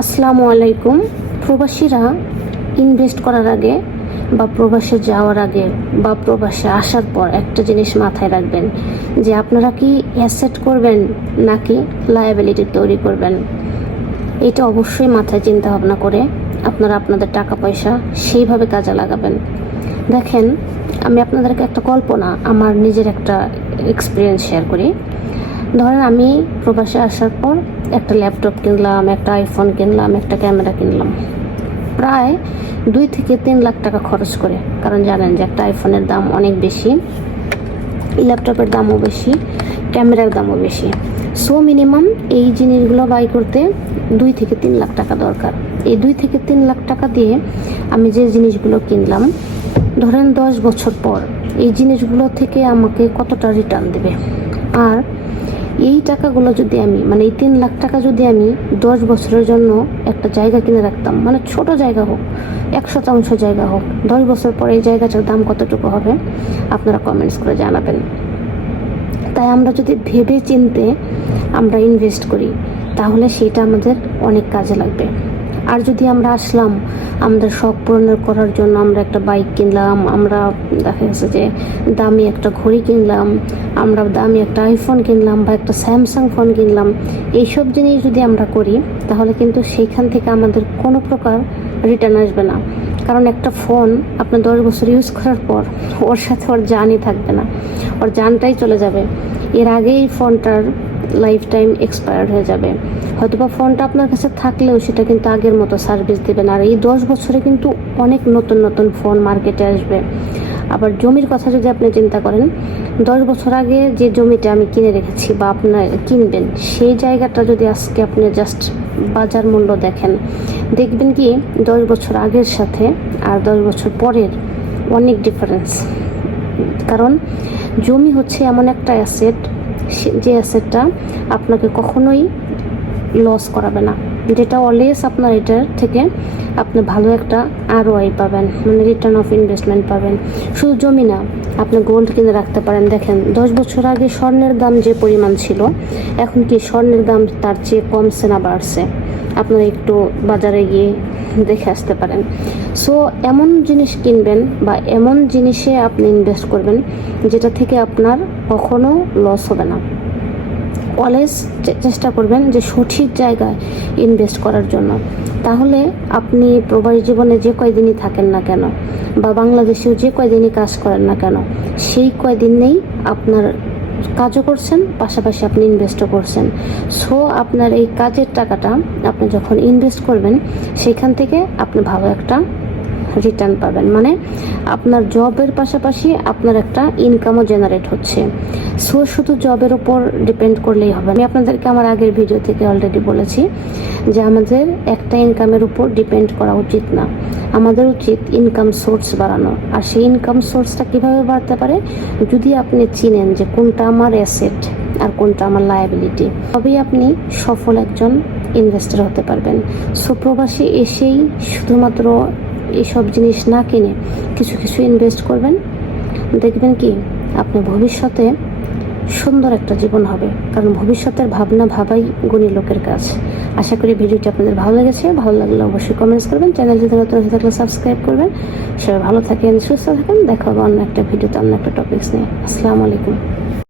আসসালামু আলাইকুম প্রবাসীরা ইনভেস্ট করার আগে বা প্রবাসে যাওয়ার আগে বা প্রবাসে আসার পর একটা জিনিস মাথায় রাখবেন যে আপনারা কি অ্যাসেট করবেন নাকি লায়াবিলিটি তৈরি করবেন? এটা অবশ্যই মাথায় চিন্তা ভাবনা করে আপনারা আপনাদের টাকা পয়সা সেইভাবে কাজে লাগাবেন। দেখেন, আমি আপনাদেরকে একটা কল্পনা, আমার নিজের একটা এক্সপিরিয়েন্স শেয়ার করি। ধরেন আমি প্রবাসে আসার পর একটা ল্যাপটপ কিনলাম, একটা আইফোন কিনলাম, একটা ক্যামেরা কিনলাম। প্রায় দুই থেকে তিন লাখ টাকা খরচ করে। কারণ জানেন যে একটা আইফোনের দাম অনেক বেশি, ল্যাপটপের দামও বেশি, ক্যামেরার দামও বেশি। সো মিনিমাম এই জিনিসগুলো বাই করতে দুই থেকে তিন লাখ টাকা দরকার। এই দুই থেকে তিন লাখ টাকা দিয়ে আমি যে জিনিসগুলো কিনলাম, ধরেন দশ বছর পর, এই জিনিসগুলো থেকে আমাকে কতটা রিটার্ন দেবে? আর এই টাকাগুলো যদি আমি মানে এই তিন লাখ টাকা যদি আমি দশ বছরের জন্য একটা জায়গা কিনে রাখতাম মানে ছোট জায়গা হোক, এক শতাংশ জায়গা হোক, দশ বছর পরে এই জায়গাটার দাম কতটুকু হবে, আপনারা কমেন্টস করে জানাবেন। তাই আমরা যদি ভেবে চিনতে আমরা ইনভেস্ট করি, তাহলে সেটা আমাদের অনেক কাজে লাগবে। আর যদি আমরা আসলাম, আমাদের শখ পূরণ করার জন্য আমরা একটা বাইক কিনলাম, আমরা দেখা গেছে যে দামি একটা ঘড়ি কিনলাম, আমরা দামি একটা আইফোন কিনলাম বা একটা স্যামসাং ফোন কিনলাম, এইসব জিনিস যদি আমরা করি, তাহলে কিন্তু সেইখান থেকে আমাদের কোনো প্রকার রিটার্ন আসবে না। কারণ একটা ফোন আপনি দশ বছর ইউজ করার পর ওর সাথে ওর জানই থাকবে না। ওর জানটাই চলে যাবে। এর আগেই ফোনটার লাইফ টাইম এক্সপায়ার্ড হয়ে যাবে। হয়তোবা ফোনটা আপনার কাছে থাকলেও সেটা কিন্তু আগের মতো সার্ভিস দেবে না আর এই দশ বছরে কিন্তু অনেক নতুন নতুন ফোন মার্কেটে আসবে। আবার জমির কথা যদি আপনি চিন্তা করেন, দশ বছর আগে যে জমিটা আমি কিনে রেখেছি বা আপনার কিনবেন, সেই জায়গাটা যদি আজকে আপনি জাস্ট বাজার মূল্য দেখেন, দেখবেন কি দশ বছর আগের সাথে আর দশ বছর পরের অনেক ডিফারেন্স কারণ জমি হচ্ছে এমন একটা অ্যাসেট যে অ্যাসেটটা আপনাকে কখনোই লস করাবে না। যেটা অলওয়েজ আপনার এটার থেকে আপনি ভালো একটা আরওআই পাবেন মানে রিটার্ন অফ ইনভেস্টমেন্ট পাবেন। শুধু জমি না, আপনি গোল্ড কিনে রাখতে পারেন। দেখেন, দশ বছর আগে স্বর্ণের দাম যে পরিমাণ ছিল, এখন কি স্বর্ণের দাম তার চেয়ে কমছে না বাড়ছে? আপনারা একটু বাজারে গিয়ে দেখে আসতে পারেন। সো এমন জিনিস কিনবেন বা এমন জিনিসে আপনি ইনভেস্ট করবেন, যেটা থেকে আপনার কখনো লস হবে না। অলওয়েজ চেষ্টা করবেন যে সঠিক জায়গায় ইনভেস্ট করার জন্য। তাহলে আপনি প্রবাসী জীবনে যে কয়দিনই থাকেন না কেন বা বাংলাদেশেও যে কয়দিনই কাজ করেন না কেন, সেই কয়দিনেই আপনার কাজও করছেন, পাশাপাশি আপনি ইনভেস্টও করছেন। সো আপনার এই কাজের টাকাটা আপনি যখন ইনভেস্ট করবেন, সেখান থেকে আপনি ভালো একটা রিটার্ন পাবেন। মানে আপনার জবের পাশাপাশি আপনার একটা ইনকামও জেনারেট হচ্ছে। সো শুধু জবের উপর ডিপেন্ড করলেই হবে। আমি আপনাদেরকে আমার আগের ভিডিও থেকে অলরেডি বলেছি যে আমাদের একটা ইনকামের উপর ডিপেন্ড করা উচিত না। আমাদের উচিত ইনকাম সোর্স বাড়ানো। আর সেই ইনকাম সোর্সটা কীভাবে বাড়তে পারে? যদি আপনি চিনেন যে কোনটা আমার অ্যাসেট আর কোনটা আমার লায়াবিলিটি তবেই আপনি সফল একজন ইনভেস্টর হতে পারবেন। সো প্রবাসী এসেই শুধুমাত্র এইসব জিনিস না কিনে কিছু কিছু ইনভেস্ট করবেন। দেখবেন কি আপনি ভবিষ্যতে সুন্দর একটা জীবন হবে। কারণ ভবিষ্যতের ভাবনা ভাবাই গুণী লোকের কাজ। আশা করি ভিডিওটি আপনাদের ভালো লেগেছে। ভালো লাগলে অবশ্যই কমেন্টস করবেন। চ্যানেল যদি নতুন হয়ে থাকলে সাবস্ক্রাইব করবেন। সবাই ভালো থাকেন, সুস্থ থাকেন। দেখা হবে অন্য একটা ভিডিওতে অন্য একটা টপিক্স নিয়ে। আসসালামু আলাইকুম।